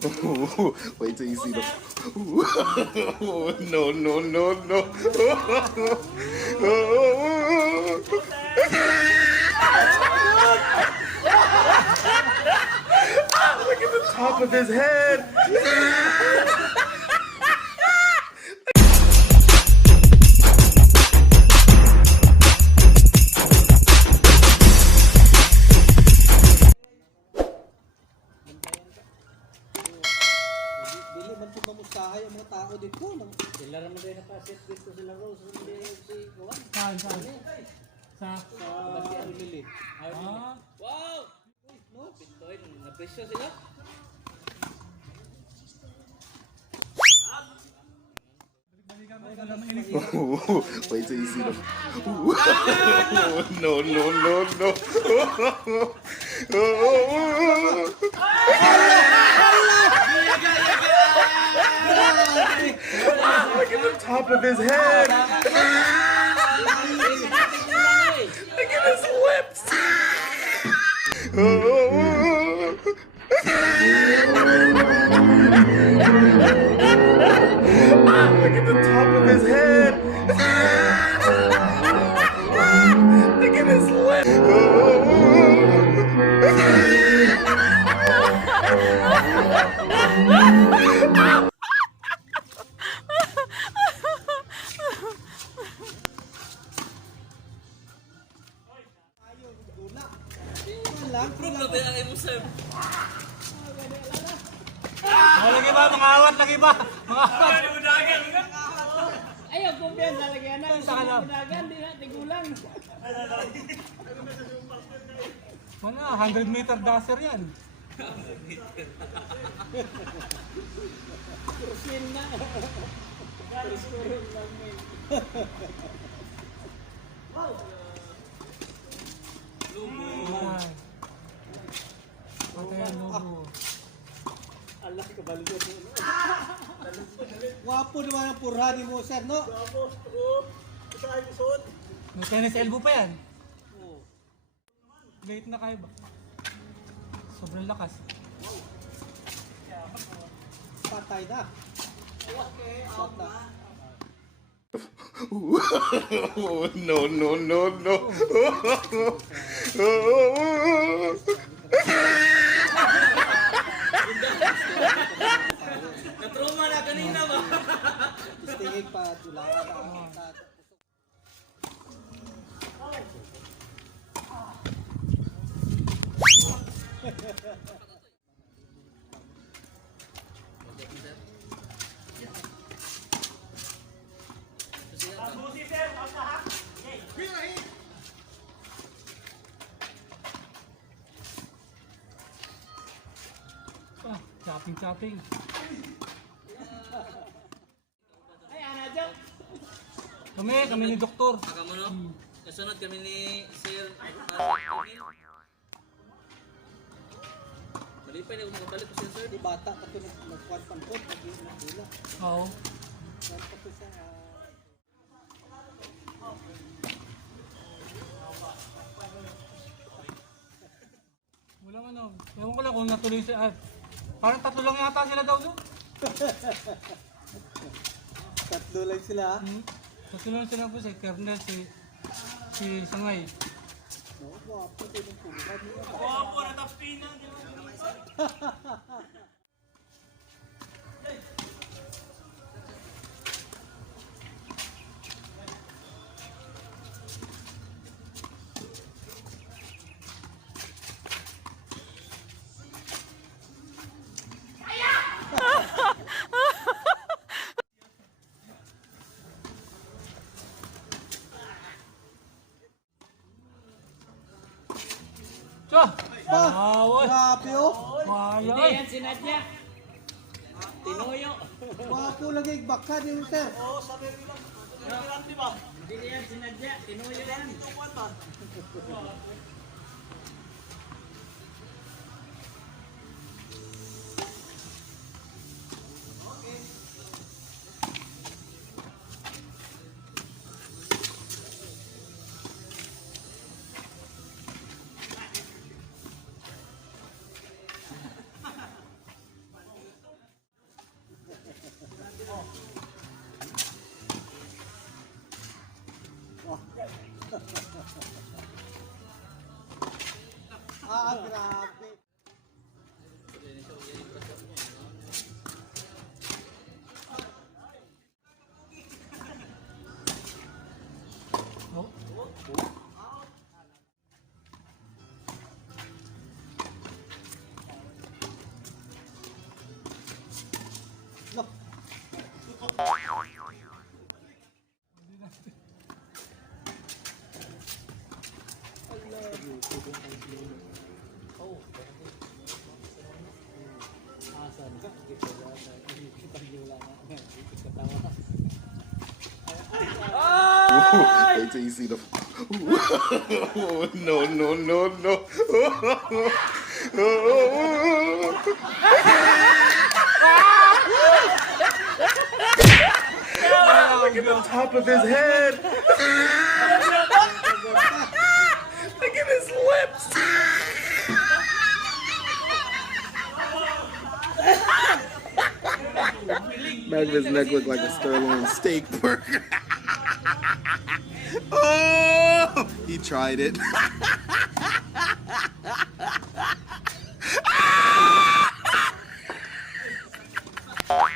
Wait till you see the. No, no, no, no. Look at the top of his head. Dili man po mamustahay ang mga tao dito. Sila naman din nakasit dito sila Rose. Hindi si Kuwan. Saan? Sa? Basti ang lili. Ah, Wow! No? Bitcoin. Napresyo sila. Wait till you see the. No, no, no, no. Look at the top of his head. Look at his lips. Look at the top of his head. Look at his lips. lagi ba? Mga awat lagi ba? Mga awat. Ayaw kumpiyansa lagi anak. Sa kanam. Dagan, di na tigulang. Wala, 100-meter dasher yan. Kursin na. Kursin lang eh. Ay. Patay ang lubo. Allah kabalo yun. Wapo naman ang purhani mo, sir, no? May tennis elbow pa yan. Late na kayo ba? Sobrang lakas. Patay na. Shot na. No, no, no, no. Natroma na kanina ba? Tingig pa, tulaan na. Ah, chopping. Ay, anadyo. Kami ni doktor. Kamu no? Kasunod kami ni Sir. Malipay na kung makabalik ko siya, sir. Di bata pa ito nagkuhan pampot, nagdula. Oo. Kuhan pa ito sa... Wala ano. Ewan ko lang kung natuloy siya. Parang tatlo lang yata sila daw no? Tatlo lang sila, ha? Tatlo lang sila po si Kernel, si Sangay. No, wapo ito ng purhani. Wapo, natapinang. Tiyo! Bawal! Grabe, oh! Hindi Bawal! yan sinadya. Tinuyo. Wapo lagi, baka din, sir. Hindi yan sinadya. Tinuyo yan. Asan ka? Kita ba? Kita niyo lang. Kita tawa. Wait till you see the. No, no, no, no. Look at the top of his head. Look at his lips. Back of his neck looked like a sirloin steak burger. Oh, he tried it. Oh!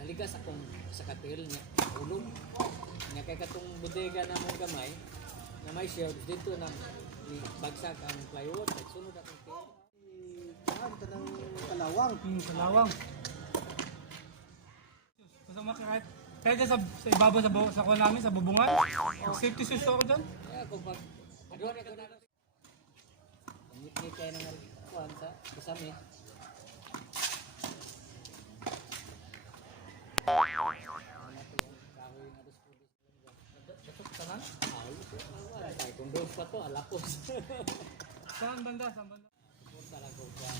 Naligas akong sa katil niya. Ulog. Nga kay katong bodega na mong gamay. Na may shelves dito na ni bagsak ang plywood. Nagsunod akong tail. Kuhan ka ng kalawang. Sa lawang. Basta makakahit. Kaya dyan sa ibabaw sa kuha namin, sa bubungan. Safety shoes ako dyan. Kaya kung pag adwan ako na ngit-ngit kayo ng kuhan sa kasami. Wala tayo. Kung doon pa to, alapos. Saan banda? Saan banda? Punta lang ko sa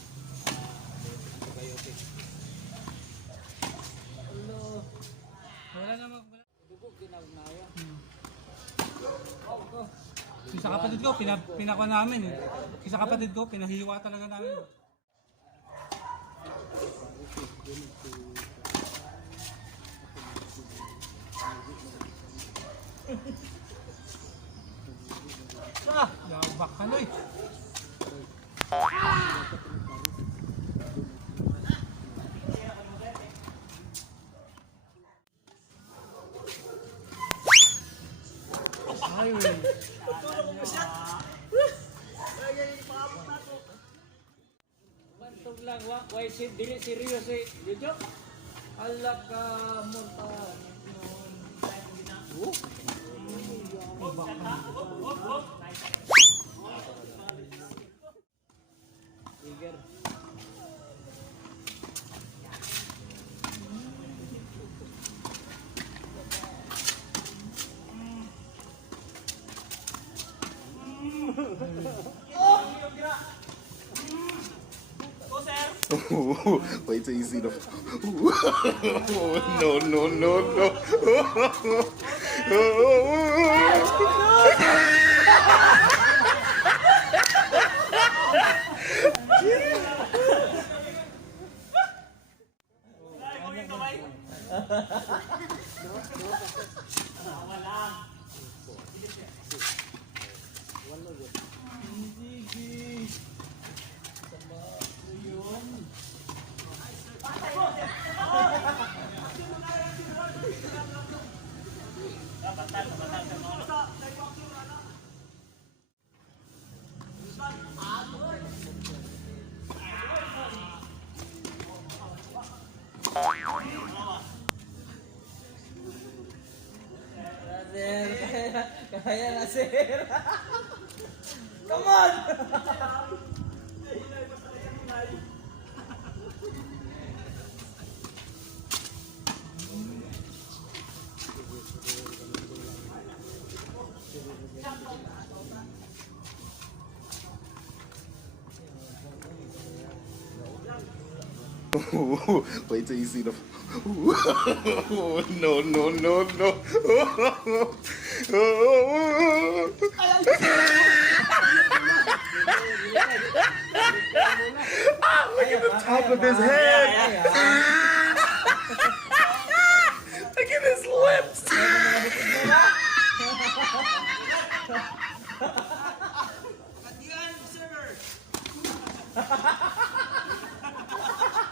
antibiotic. Hello. Wala naman. Wala. Dugog din ang nawa. Yung sa kapatid ko, pinakuha namin eh. Yung sa kapatid ko, pinahiwa talaga namin. Yabak ka Loy. Ay, wey. Bantog lang, why dili seryoso eh. Jojo? Alak ka, munta. Tiger. Wait till you see the. No, no, no, no. Kaya na sir. Come on. Wait till you see the. No, no, no, no. Look at the top of his head. Look at his lips.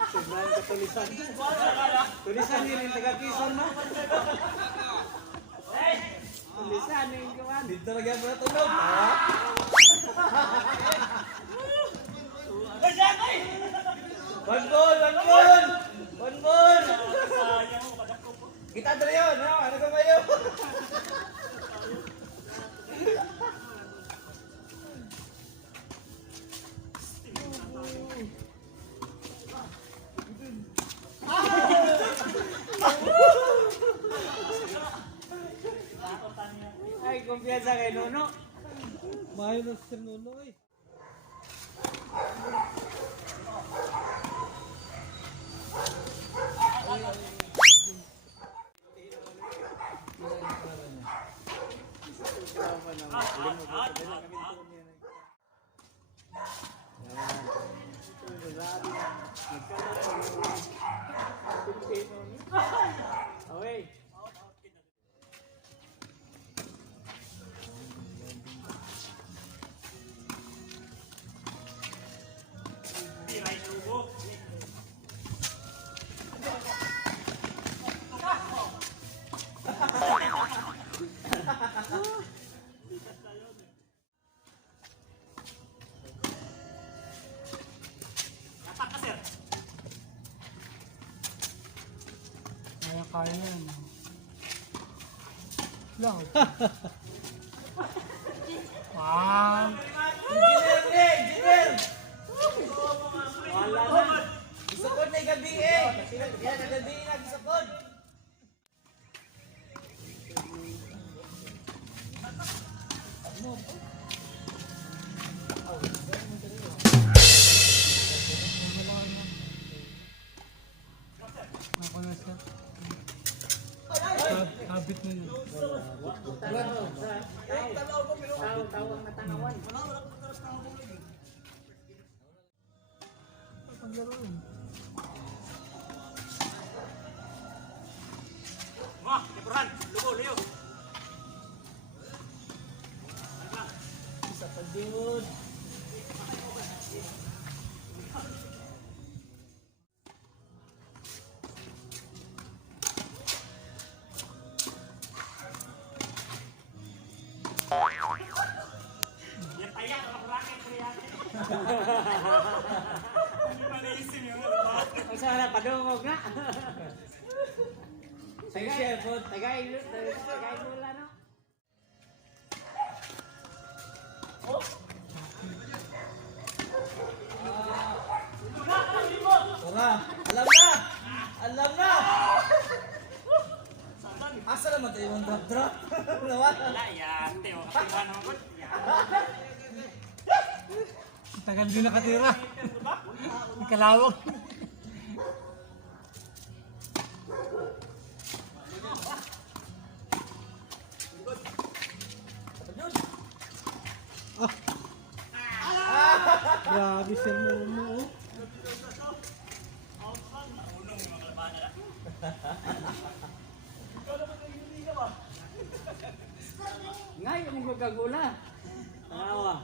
Sobrang katulisan. Tulisan yun yung taga-Quezon, no? Lisan yung kuwan. Dito lagi ang mga tunog. Ha? One ball! One ball! One ball! Kita dali yun, ha? Ano ka kayo? Ay, kumpiyansa kay Nuno. Mayo na si Nuno eh. Okay. Kaya yan. Lang. Wow. Engineer ni! Engineer! Wala na. Isukod na yung gabi eh! Yan, ang gabi na, isukod! Ako na siya. Habit na yun. Tawang natangawan. Paglaro yun. Isa pa yun! Ang sana padungog na. Sige, chef, oh. Tagay mula no. Tara, alam na! Alam na! Asa naman tayo yung drop-drop? Nawala. Tagal din nakatira. Ikalawang. Grabe si Nuno. Ngay yung magagula. Tawa.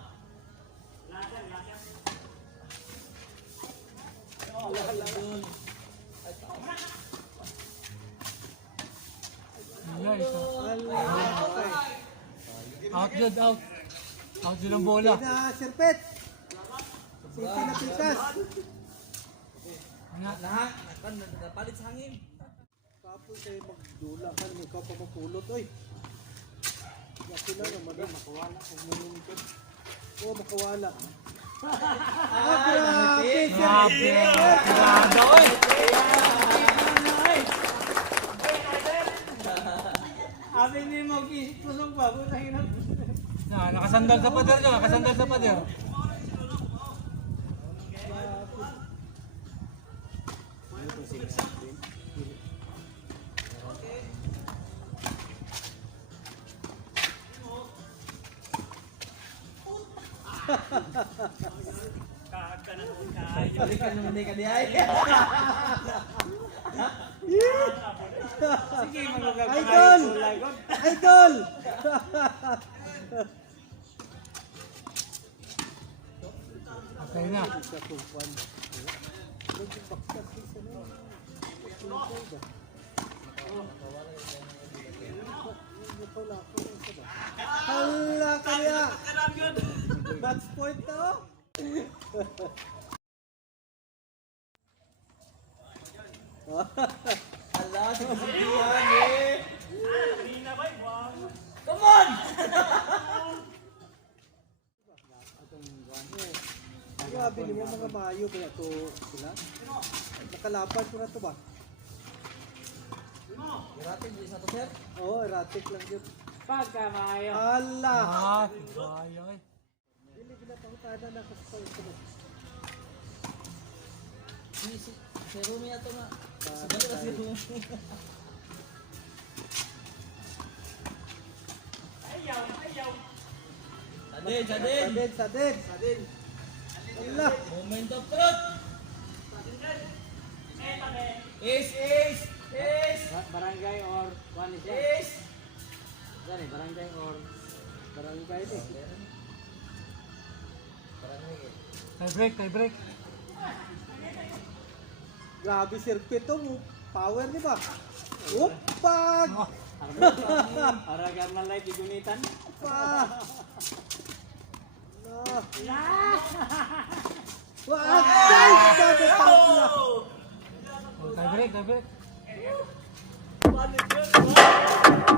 Wala, isa. Out yun, out. Out yun ang bola. Na Sirpet. Safety na pisas. Lahat, napalit sa hangin. Kapon kayo magdula ka. Ikaw pa mapulot oy. Yakin na naman na makawala. Kung mulungkod. Oo, makawala. Grabe! Grabe. Tirada, oy. Abi ni mo pusong pa putang ina. Nakasandal sa pader niya, nakasandal sa pader. Balikan naman din ka di ay. Sige magagay Idol! lagot. Idol! Okay na. Isa kong kwan. Baksak isa na. Lakaw lang sa ba? Hala kaya! Match point na oh! Ala, sisigihan eh. Come on! Grabe mo mga mayo ba ito sila? Nakalapan ko na ito ba? Gratis di sa to sir. Oo, erratic lang yun. Pagka maayo. Hala! Ah, bayo eh. Dili pinapahutada na ako sa ito. Si Rumi ato na. Sabali ba si Rumi? Sadin. Sadin! Hala! Moment of truth. Is. Barangay or one is Is. Dani, barangay or Barangay ni. Tie break. Grabe circuit to mo. Power ni ba? Upag! Aragan man lay gigunitan. Pa! No. Wag! Sabi tabla! Tie break. One is good.